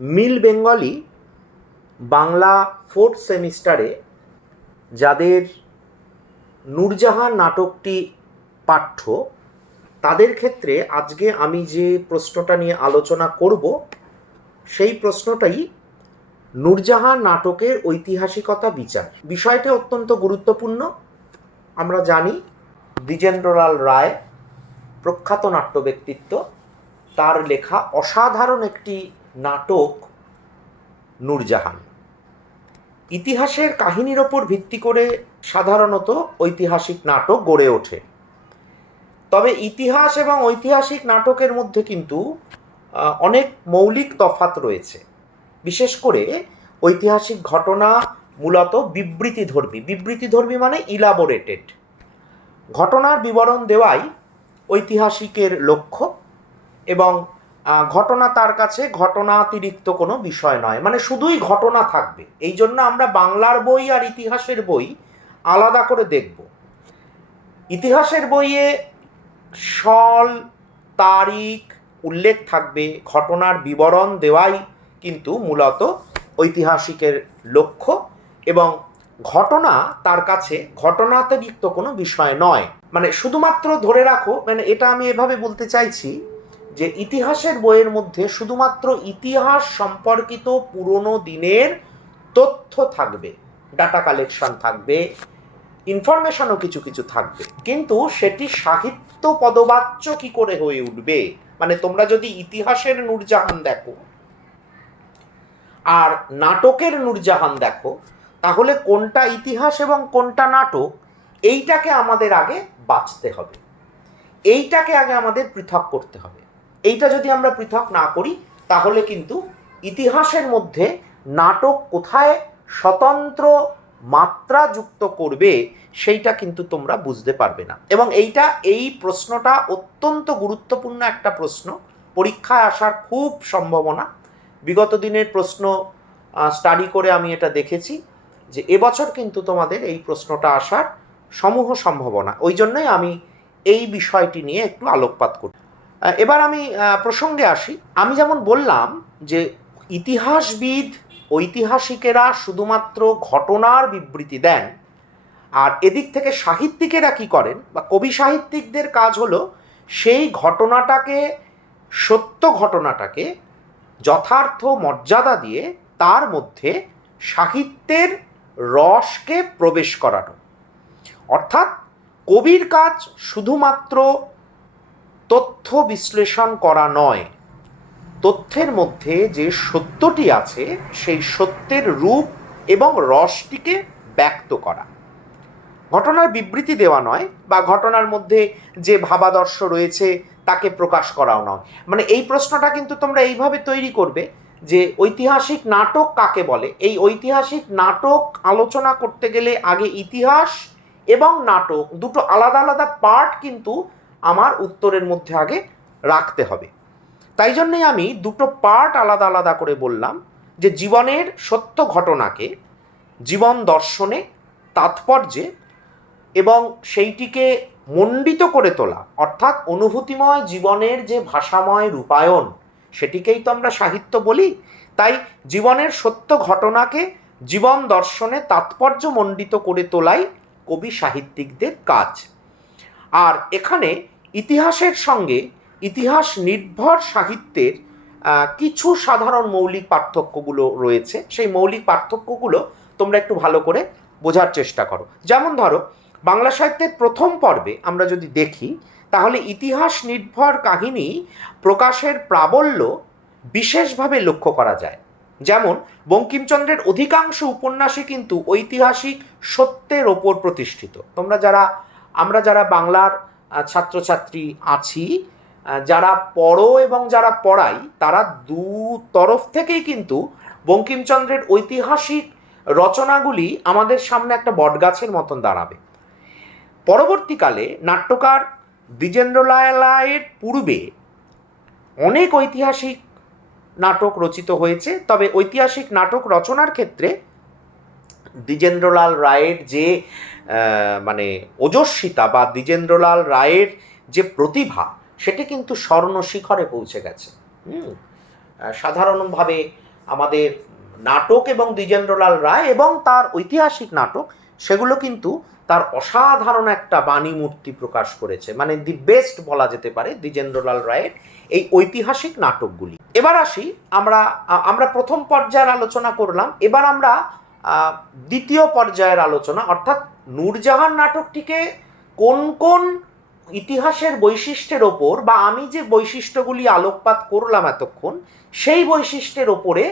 মিল Bengali Bangla fourth সেমিস্টারে যাদের নূরজাহান নাটকটি পাঠ্য, তাদের ক্ষেত্রে আজকে আমি যে প্রশ্নটা নিয়ে আলোচনা করব, সেই প্রশ্নটাই নূরজাহান নাটকের ঐতিহাসিকতা বিচার। বিষয়টি অত্যন্ত গুরুত্বপূর্ণ। আমরা জানি দ্বিজেন্দ্রলাল রায় প্রখ্যাত নাট্য ব্যক্তিত্ব তার লেখা অসাধারণ একটি নাটক নূরজাহান। ইতিহাসের কাহিনীর ওপর ভিত্তি করে সাধারণত ঐতিহাসিক নাটক গড়ে ওঠে। তবে ইতিহাস এবং ঐতিহাসিক নাটকের মধ্যে কিন্তু অনেক মৌলিক তফাত রয়েছে। বিশেষ করে ঐতিহাসিক ঘটনা মূলত বিবৃতিধর্মী। বিবৃতিধর্মী মানে ইলাবোরেটেড। ঘটনার বিবরণ দেওয়াই ঐতিহাসিকের লক্ষ্য এবং ঘটনা তার কাছে ঘটনাতিরিক্ত কোনো বিষয় নয়। মানে শুধুই ঘটনা থাকবে। এই জন্য আমরা বাংলার বই আর ইতিহাসের বই আলাদা করে দেখব। ইতিহাসের বইয়ে সল, তারিখ, উল্লেখ থাকবে, ঘটনার বিবরণ দেওয়াই কিন্তু মূলত ঐতিহাসিকের লক্ষ্য এবং ঘটনা তার কাছে ঘটনাতিরিক্ত কোনো বিষয় নয়। মানে শুধুমাত্র ধরে রাখো মানে এটা আমি এভাবে বলতে চাইছি যে ইতিহাসের বইয়ের মধ্যে শুধুমাত্র ইতিহাস সম্পর্কিত পুরনো দিনের তথ্য থাকবে ডাটা কালেকশন থাকবে ইনফরমেশনও কিছু কিছু থাকবে। কিন্তু সেটি সাহিত্য পদবাচ্য কি করে হয়ে উঠবে? মানে তোমরা যদি ইতিহাসের নূরজাহান দেখো আর নাটকের নূরজাহান দেখো, তাহলে কোনটা ইতিহাস এবং কোনটা নাটক, এইটাকে আমাদের আগে বাঁচতে হবে। এইটাকে আগে আমাদের পৃথক করতে হবে। এইটা যদি আমরা পৃথক না করি, তাহলে কিন্তু ইতিহাসের মধ্যে নাটক কোথায় স্বতন্ত্র মাত্রা যুক্ত করবে, সেইটা কিন্তু তোমরা বুঝতে পারবে না। এবং এইটা, এই প্রশ্নটা অত্যন্ত গুরুত্বপূর্ণ একটা প্রশ্ন। পরীক্ষায় আসার খুব সম্ভাবনা। বিগত দিনের প্রশ্ন স্টাডি করে আমি এটা দেখেছি যে এবছর কিন্তু তোমাদের এই প্রশ্নটা আসার সমূহ সম্ভাবনা। ওই জন্যই আমি এই বিষয়টি নিয়ে একটু আলোকপাত করি এবার আমি প্রসঙ্গে আসি। আমি যেমন বললাম যে ইতিহাসবিদ, ঐতিহাসিকেরা শুধুমাত্র ঘটনার বিবৃতি দেন, আর এদিক থেকে সাহিত্যিকেরা কি করেন বা কবি সাহিত্যিকদের কাজ হলো সেই ঘটনাটাকে, সত্য ঘটনাটাকে যথার্থ মর্যাদা দিয়ে তার মধ্যে সাহিত্যের রসকে প্রবেশ করানো। অর্থাৎ কবির কাজ শুধুমাত্র তথ্য বিশ্লেষণ করা নয়। তথ্যের মধ্যে যে সত্যটি আছে, সেই সত্যের রূপ এবং রসটিকে ব্যক্ত করা। ঘটনার বিবৃতি দেওয়া নয় বা ঘটনার মধ্যে যে ভাবাদর্শ রয়েছে, তাকে প্রকাশ করাও নয়। মানে এই প্রশ্নটা কিন্তু তোমরা এইভাবে তৈরি করবে যে ঐতিহাসিক নাটক কাকে বলে? এই ঐতিহাসিক নাটক আলোচনা করতে গেলে আগে ইতিহাস এবং নাটক দুটো আলাদা আলাদা পার্ট কিন্তু আমার উত্তরের মধ্যে আগে রাখতে হবে। তাই জন্যই আমি দুটো পার্ট আলাদা আলাদা করে বললাম যে জীবনের সত্য ঘটনাকে, জীবন দর্শনে, তাৎপর্যে এবং সেইটিকে মণ্ডিত করে তোলা, অর্থাৎ অনুভূতিময় জীবনের যে ভাষাময় রূপায়ণ, সেটিকেই তো আমরা সাহিত্য বলি, তাই জীবনের সত্য ঘটনাকে জীবন দর্শনে তাৎপর্য মণ্ডিত করে তোলাই কবি সাহিত্যিকদের কাজ। আর এখানে ইতিহাসের সঙ্গে ইতিহাস নির্ভর সাহিত্যের কিছু সাধারণ মৌলিক পার্থক্যগুলো রয়েছে। সেই মৌলিক পার্থক্যগুলো তোমরা একটু ভালো করে বোঝার চেষ্টা করো। যেমন ধরো, বাংলা সাহিত্যের প্রথম পর্বে আমরা যদি দেখি, তাহলে ইতিহাস নির্ভর কাহিনী প্রকাশের প্রাবল্য বিশেষভাবে লক্ষ্য করা যায়। যেমন, বঙ্কিমচন্দ্রের অধিকাংশ উপন্যাসই কিন্তু ঐতিহাসিক সত্যের ওপর প্রতিষ্ঠিত। তোমরা যারা, আমরা যারা বাংলার ছাত্রছাত্রী আছি। যারা পড়ো এবং যারা পড়াই, তারা দু তরফ থেকেই কিন্তু বঙ্কিমচন্দ্রের ঐতিহাসিক রচনাগুলি আমাদের সামনে একটা বটগাছের মতন দাঁড়াবে। পরবর্তীকালে নাট্যকার দ্বিজেন্দ্রলালের পূর্বে অনেক ঐতিহাসিক নাটক রচিত হয়েছে, তবে ঐতিহাসিক নাটক রচনার ক্ষেত্রে দ্বিজেন্দ্রলাল রায়ের যে মানে ওজস্বিতা বা দ্বিজেন্দ্রলাল রায়ের যে প্রতিভা, সেটি কিন্তু স্বর্ণ শিখরে পৌঁছে গেছে। সাধারণভাবে আমাদের নাটক এবং দ্বিজেন্দ্রলাল রায় এবং তার ঐতিহাসিক নাটক, সেগুলো কিন্তু তার অসাধারণ একটা বাণী মূর্তি প্রকাশ করেছে। মানে দি বেস্ট বলা যেতে পারে দ্বিজেন্দ্রলাল রায়ের এই ঐতিহাসিক নাটকগুলি। এবার আসি, আমরা আমরা প্রথম পর্যায়ের আলোচনা করলাম। এবার আমরা দ্বিতীয় পর্যায়ের আলোচনা, অর্থাৎ নূরজাহান নাটকটিকে কোন কোন ইতিহাসের বৈশিষ্ট্যের ওপর বা আমি যে বৈশিষ্ট্যগুলি আলোকপাত করলাম এতক্ষণ, সেই বৈশিষ্ট্যের ওপরে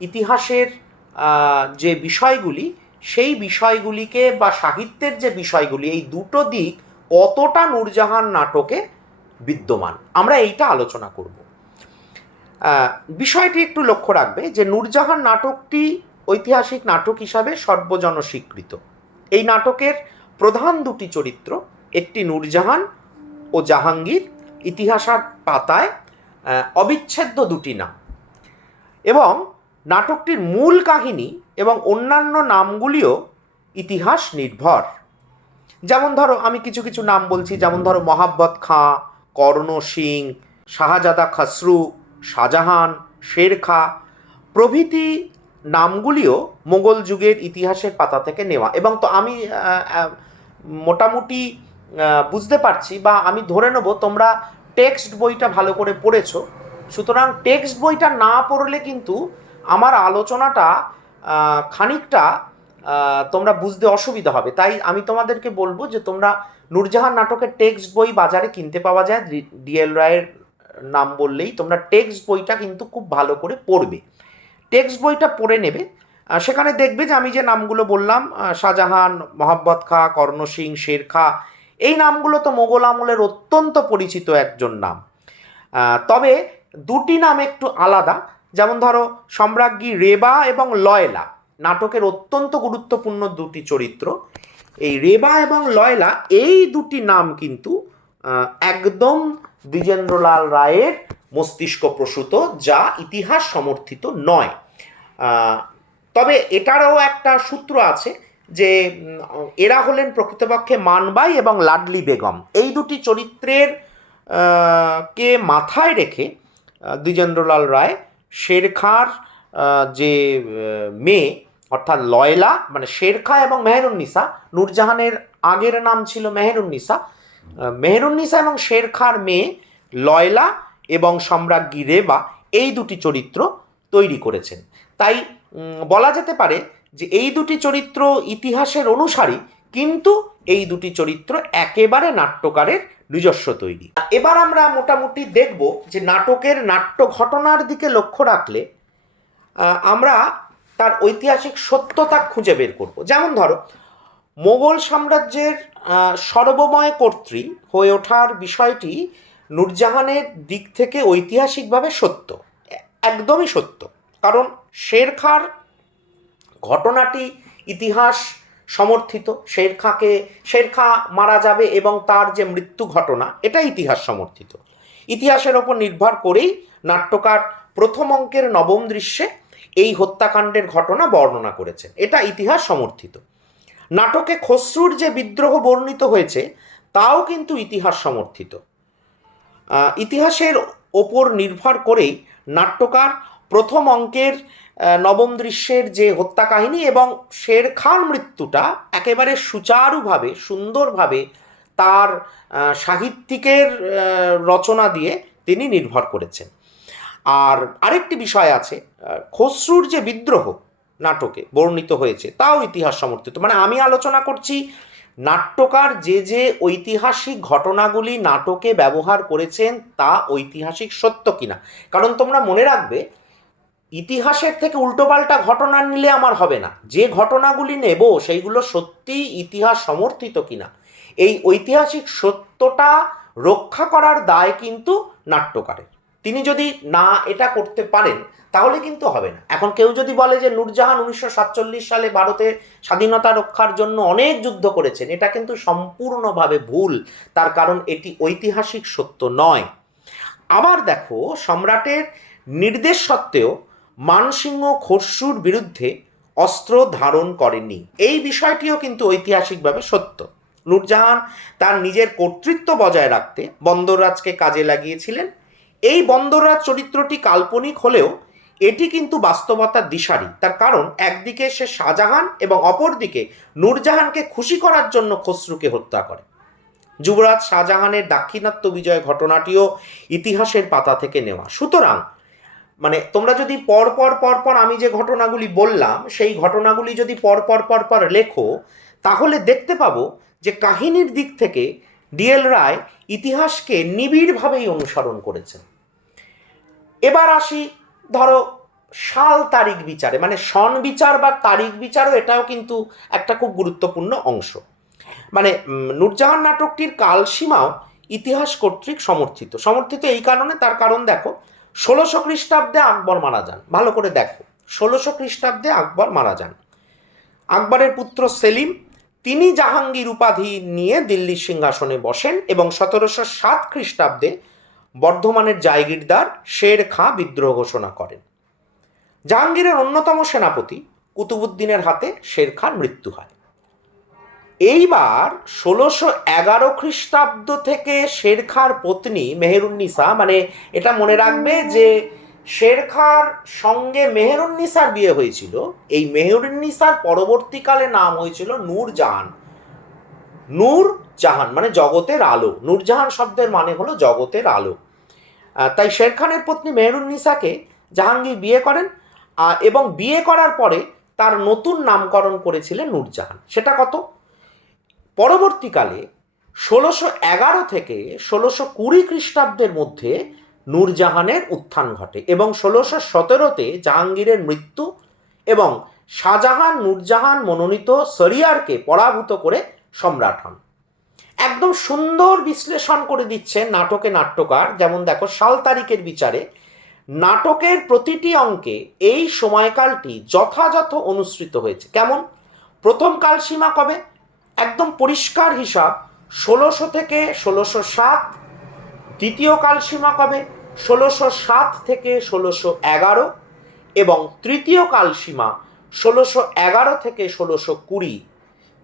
ইতিহাসের যে বিষয়গুলি, সেই বিষয়গুলিকে বা সাহিত্যের যে বিষয়গুলি, এই দুটো দিক কতটা নূরজাহান নাটকে বিদ্যমান? আমরা এইটা আলোচনা করব। বিষয়টি একটু লক্ষ্য রাখবে যে নূরজাহান নাটকটি ঐতিহাসিক নাটক হিসাবে সর্বজন স্বীকৃত এই নাটকের প্রধান দুটি চরিত্র, একটি নূরজাহান ও জাহাঙ্গীর, ইতিহাসার পাতায় অবিচ্ছেদ্য দুটি নাম। এবং নাটকটির মূল কাহিনী এবং অন্যান্য নামগুলিও ইতিহাস নির্ভর। যেমন ধরো, আমি কিছু কিছু নাম বলছি, যেমন ধরো, মহাব্বত খাঁ, কর্ণ সিং, শাহজাদা খসরু, শাহজাহান, শের খা। প্রভৃতি নামগুলিও মোগল যুগের ইতিহাসের পাতা থেকে নেওয়া। এবং তো আমি মোটামুটি বুঝতে পারছি বা আমি ধরে নেব তোমরা টেক্সট বইটা ভালো করে পড়েছো। সুতরাং টেক্সট বইটা না পড়লে কিন্তু আমার আলোচনাটা খানিকটা তোমরা বুঝতে অসুবিধা হবে। তাই আমি তোমাদেরকে বলব যে তোমরা নূরজাহান নাটকের টেক্সট বই বাজারে কিনতে পাওয়া যায়। ডিএল রায়ের নাম বললেই তোমরা টেক্সট বইটা কিন্তু খুব ভালো করে পড়বে। টেক্সট বইটা পড়ে নেবে। সেখানে দেখবে যে আমি যে নামগুলো বললাম শাহজাহান মোহাম্মদ খা, কর্ণ সিং, শের খা, এই নামগুলো তো মোগল আমলের অত্যন্ত পরিচিত একজন নাম। তবে দুটি নাম একটু আলাদা। যেমন ধরো, সম্রাজ্ঞী রেবা এবং লয়লা। নাটকের অত্যন্ত গুরুত্বপূর্ণ দুটি চরিত্র। এই রেবা এবং লয়লা, এই দুটি নাম কিন্তু একদম দ্বিজেন্দ্রলাল রায়ের মস্তিষ্ক প্রসূত, যা ইতিহাস সমর্থিত নয়। তবে এটারও একটা সূত্র আছে যে এরা হলেন প্রকৃতপক্ষে মানবাই এবং লাডলি বেগম। এই দুটি চরিত্রের কে মাথায় রেখে দ্বিজেন্দ্রলাল রায় শের খাঁর যে মেয়ে, অর্থাৎ লয়লা মানে শের খাঁ এবং মেহেরুন্নিসা, নূরজাহানের আগের নাম ছিল মেহেরুন্নিসা মেহেরুন্নিসা এবং শের খাঁর মেয়ে লয়লা এবং সম্রাজ্ঞী রেবা এই দুটি চরিত্র তৈরি করেছেন। তাই বলা যেতে পারে যে এই দুটি চরিত্র ইতিহাসের অনুসারী, কিন্তু এই দুটি চরিত্র একেবারে নাট্যকারের নিজস্ব তৈরি। এবার আমরা মোটামুটি দেখব যে নাটকের নাট্য ঘটনার দিকে লক্ষ্য রাখলে আমরা তার ঐতিহাসিক সত্যতা খুঁজে বের করব। যেমন ধরো, মোগল সাম্রাজ্যের সর্বময় কর্ত্রী হয়ে ওঠার বিষয়টি নূরজাহানের দিক থেকে ঐতিহাসিকভাবে সত্য একদমই সত্য। কারণ শের খাঁর ঘটনাটি ইতিহাস সমর্থিত। শের খাঁকে শের খাঁ মারা যাবে এবং তার যে মৃত্যু ঘটনা, এটা ইতিহাস সমর্থিত। ইতিহাসের ওপর নির্ভর করেই নাট্যকার প্রথম অঙ্কের নবম দৃশ্যে এই হত্যাকাণ্ডের ঘটনা বর্ণনা করেছেন। এটা ইতিহাস সমর্থিত। নাটকে খসরুর যে বিদ্রোহ বর্ণিত হয়েছে, তাও কিন্তু ইতিহাস সমর্থিত। ইতিহাসের ওপর নির্ভর করেই নাট্যকার প্রথম অঙ্কের নবম দৃশ্যের যে হত্যা কাহিনী এবং শের খান মৃত্যুটা একেবারে সুচারুভাবে, সুন্দরভাবে তার সাহিত্যিকের রচনা দিয়ে তিনি নির্ভর করেছেন। আর আরেকটি বিষয় আছে খসরুর যে বিদ্রোহ নাটকে বর্ণিত হয়েছে, তাও ইতিহাস সমর্থিত। মানে আমি আলোচনা করছি নাট্যকার যে যে ঐতিহাসিক ঘটনাগুলি নাটকে ব্যবহার করেছেন তা ঐতিহাসিক সত্য কিনা। কারণ তোমরা মনে রাখবে ইতিহাসের থেকে উল্টোপাল্টা ঘটনা নিলে আমার হবে না। যে ঘটনাগুলি নেব, সেইগুলো সত্যিই ইতিহাস সমর্থিত কিনা। এই ঐতিহাসিক সত্যটা রক্ষা করার দায় কিন্তু নাট্যকারের। তিনি যদি না এটা করতে পারেন, তাহলে কিন্তু হবে না। এখন কেউ যদি বলে যে নূরজাহান উনিশশো সাতচল্লিশ সালে ভারতের স্বাধীনতা রক্ষার জন্য অনেক যুদ্ধ করেছেন, এটা কিন্তু সম্পূর্ণভাবে ভুল। তার কারণ এটি ঐতিহাসিক সত্য নয়। আবার দেখো, সম্রাটের নির্দেশ সত্ত্বেও মানসিংহ খসরুর বিরুদ্ধে অস্ত্র ধারণ করেননি। এই বিষয়টিও কিন্তু ঐতিহাসিকভাবে সত্য। নূরজাহান তার নিজের কর্তৃত্ব বজায় রাখতে বন্দররাজকে কাজে লাগিয়েছিলেন। এই বন্দররাজ চরিত্রটি কাল্পনিক হলেও এটি কিন্তু বাস্তবতার দিশারি। তার কারণ, একদিকে সে শাহজাহান এবং অপরদিকে নূরজাহানকে খুশি করার জন্য খসরুকে হত্যা করে। যুবরাজ শাহজাহানের দাক্ষিণাত্য বিজয় ঘটনাটিও ইতিহাসের পাতা থেকে নেওয়া। সুতরাং মানে তোমরা যদি পর পর পর পর আমি যে ঘটনাগুলি বললাম, সেই ঘটনাগুলি যদি পর পর পর পর লেখো, তাহলে দেখতে পাবো যে কাহিনীর দিক থেকে ডিএল রায় ইতিহাসকে নিবিড়ভাবেই অনুসরণ করেছেন। এবার আসি, ধরো, সাল তারিখ বিচারে মানে সন বিচার বা তারিখ বিচারও এটাও কিন্তু একটা খুব গুরুত্বপূর্ণ অংশ। মানে নূরজাহান নাটকটির কালসীমাও ইতিহাস কর্তৃক সমর্থিত। সমর্থিত এই কারণে, তার কারণ দেখো ষোলোশো খ্রিস্টাব্দে আকবর মারা যান। ভালো করে দেখো। ষোলোশো খ্রিস্টাব্দে আকবর মারা যান। আকবরের পুত্র সেলিম, তিনি জাহাঙ্গীর উপাধি নিয়ে দিল্লির সিংহাসনে বসেন এবং সতেরোশো সাত খ্রিস্টাব্দে বর্ধমানের জায়গিরদার শের খাঁ বিদ্রোহ ঘোষণা করেন। জাহাঙ্গীরের অন্যতম সেনাপতি কুতুবুদ্দিনের হাতে শের খাঁর মৃত্যু হয়। এইবার ষোলোশো এগারো খ্রিস্টাব্দ থেকে শেরখার পত্নী মেহেরুন্নিসা মানে এটা মনে রাখবে যে শেরখার সঙ্গে মেহেরুন্নিসার বিয়ে হয়েছিল। এই মেহেরুন্নিসার পরবর্তীকালে নাম হয়েছিল নূরজাহান নূর জাহান মানে জগতের আলো। নূরজাহান শব্দের মানে হলো জগতের আলো। তাই শেরখানের পত্নী মেহরুন্নিসাকে জাহাঙ্গীর বিয়ে করেন এবং বিয়ে করার পরে তার নতুন নামকরণ করেছিলেন নূরজাহান সেটা কত? পরবর্তীকালে ষোলোশো এগারো থেকে ষোলোশো কুড়ি খ্রিস্টাব্দের মধ্যে নূরজাহানের উত্থান ঘটে এবং ষোলোশো সতেরোতে জাহাঙ্গীরের মৃত্যু এবং শাহজাহান নূরজাহান মনোনীত সরিয়ারকে পরাভূত করে সম্রাট হন। একদম সুন্দর বিশ্লেষণ করে দিচ্ছে নাটকে নাট্যকার। যেমন দেখো, সাল তারিখের বিচারে নাটকের প্রতিটি অঙ্কে এই সময়কালটি যথাযথ অনুসৃত হয়েছে। কেমন? প্রথম কালসীমা কবে? একদম পরিষ্কার হিসাব, ষোলোশো থেকে ষোলোশো সাত, দ্বিতীয় কালসীমা কবে? ষোলোশো সাত থেকে ষোলোশো এগারো এবং তৃতীয় কালসীমা ষোলোশো এগারো থেকে ষোলোশো কুড়ি,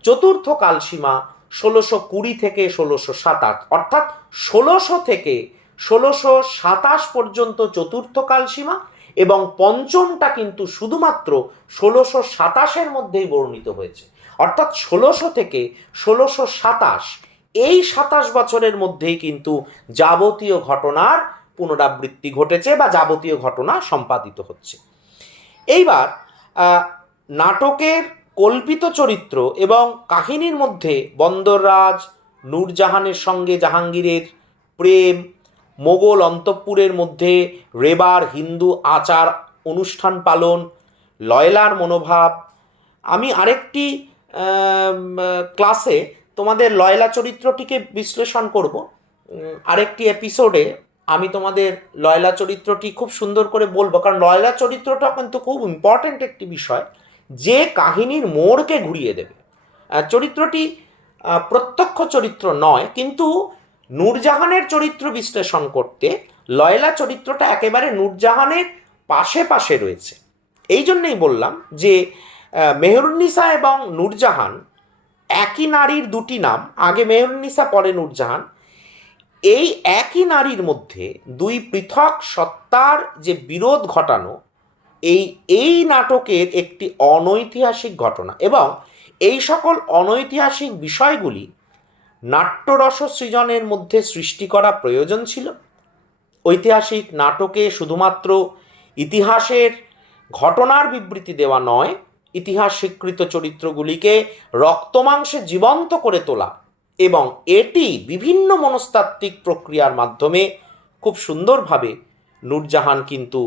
চতুর্থ কালসীমা ষোলোশো কুড়ি থেকে ষোলোশো সাতাশ, অর্থাৎ ষোলোশো থেকে ষোলোশো সাতাশ পর্যন্ত চতুর্থ কালসীমা এবং পঞ্চমটা কিন্তু শুধুমাত্র ষোলোশো সাতাশের মধ্যেই বর্ণিত হয়েছে। অর্থাৎ ষোলোশো থেকে ষোলোশো সাতাশ। এই সাতাশ বছরের মধ্যেই কিন্তু যাবতীয় ঘটনার পুনরাবৃত্তি ঘটেছে বা যাবতীয় ঘটনা সম্পাদিত হচ্ছে। এইবার নাটকের কল্পিত চরিত্র এবং কাহিনীর মধ্যে বন্দররাজ, নূরজাহানের সঙ্গে জাহাঙ্গীরের প্রেম, মোগল অন্তঃপুরের মধ্যে রেবার হিন্দু আচার অনুষ্ঠান পালন, লয়লার মনোভাব। আমি আরেকটি ক্লাসে তোমাদের লয়লা চরিত্রটিকে বিশ্লেষণ করব। আরেকটি এপিসোডে আমি তোমাদের লয়লা চরিত্রটি খুব সুন্দর করে বলব। কারণ লয়লা চরিত্রটা কিন্তু খুব ইম্পর্ট্যান্ট একটি বিষয়। যে কাহিনীর মোড়কে ঘুরিয়ে দেবে। চরিত্রটি প্রত্যক্ষ চরিত্র নয়, কিন্তু নূরজাহানের চরিত্র বিশ্লেষণ করতে লয়লা চরিত্রটা একেবারে নূরজাহানের পাশে পাশে রয়েছে। এই জন্যেই বললাম যে মেহরুন্নিসা এবং নূরজাহান, একই নারীর দুটি নাম, আগে মেহরুন্নিসা পরে নূরজাহান, এই একই নারীর মধ্যে দুই পৃথক সত্তার যে বিরোধ ঘটানো, এই এই নাটকের একটি অনৈতিহাসিক ঘটনা এবং এই সকল অনৈতিহাসিক বিষয়গুলি নাট্যরস সৃজনের মধ্যে সৃষ্টি করা প্রয়োজন ছিল। ঐতিহাসিক নাটকে শুধুমাত্র ইতিহাসের ঘটনার বিবৃতি দেওয়া নয় ইতিহাস স্বীকৃত চরিত্রগুলিকে রক্তমাংসে জীবন্ত করে তোলা এবং এটি বিভিন্ন মনস্তাত্ত্বিক প্রক্রিয়ার মাধ্যমে খুব সুন্দরভাবে নূরজাহান কিন্তু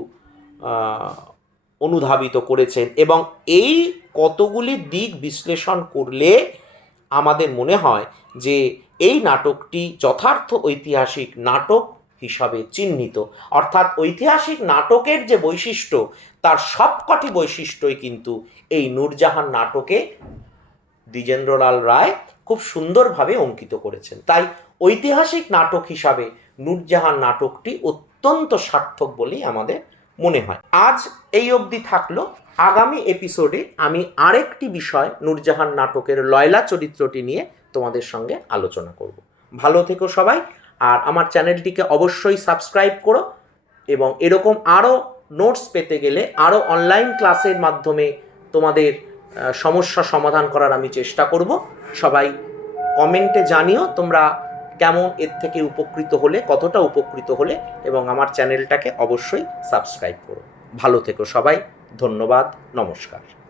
অনুধাবিত করেছেন এবং এই কতগুলি দিক বিশ্লেষণ করলে আমাদের মনে হয় যে এই নাটকটি যথার্থ ঐতিহাসিক নাটক হিসাবে চিহ্নিত। অর্থাৎ ঐতিহাসিক নাটকের যে বৈশিষ্ট্য, তার সবকটি বৈশিষ্ট্যই কিন্তু এই নূরজাহান নাটকে দ্বিজেন্দ্রলাল রায় খুব সুন্দরভাবে অঙ্কিত করেছেন। তাই ঐতিহাসিক নাটক হিসাবে নূরজাহান নাটকটি অত্যন্ত সার্থক বলেই আমাদের মনে হয়। আজ এই অবধি থাকল। আগামী এপিসোডে আমি আরেকটি বিষয় নূরজাহান নাটকের লয়লা চরিত্রটি নিয়ে তোমাদের সঙ্গে আলোচনা করব। ভালো থেকো সবাই। আর আমার চ্যানেলটিকে অবশ্যই সাবস্ক্রাইব করো এবং এরকম আরও নোটস পেতে গেলে আরও অনলাইন ক্লাসের মাধ্যমে তোমাদের সমস্যা সমাধান করার আমি চেষ্টা করব। সবাই কমেন্টে জানিও তোমরা কেমন এর থেকে উপকৃত হলে, কতটা উপকৃত হলে এবং আমার চ্যানেলটাকে অবশ্যই সাবস্ক্রাইব করো। ভালো থেকো সবাই, ধন্যবাদ, নমস্কার।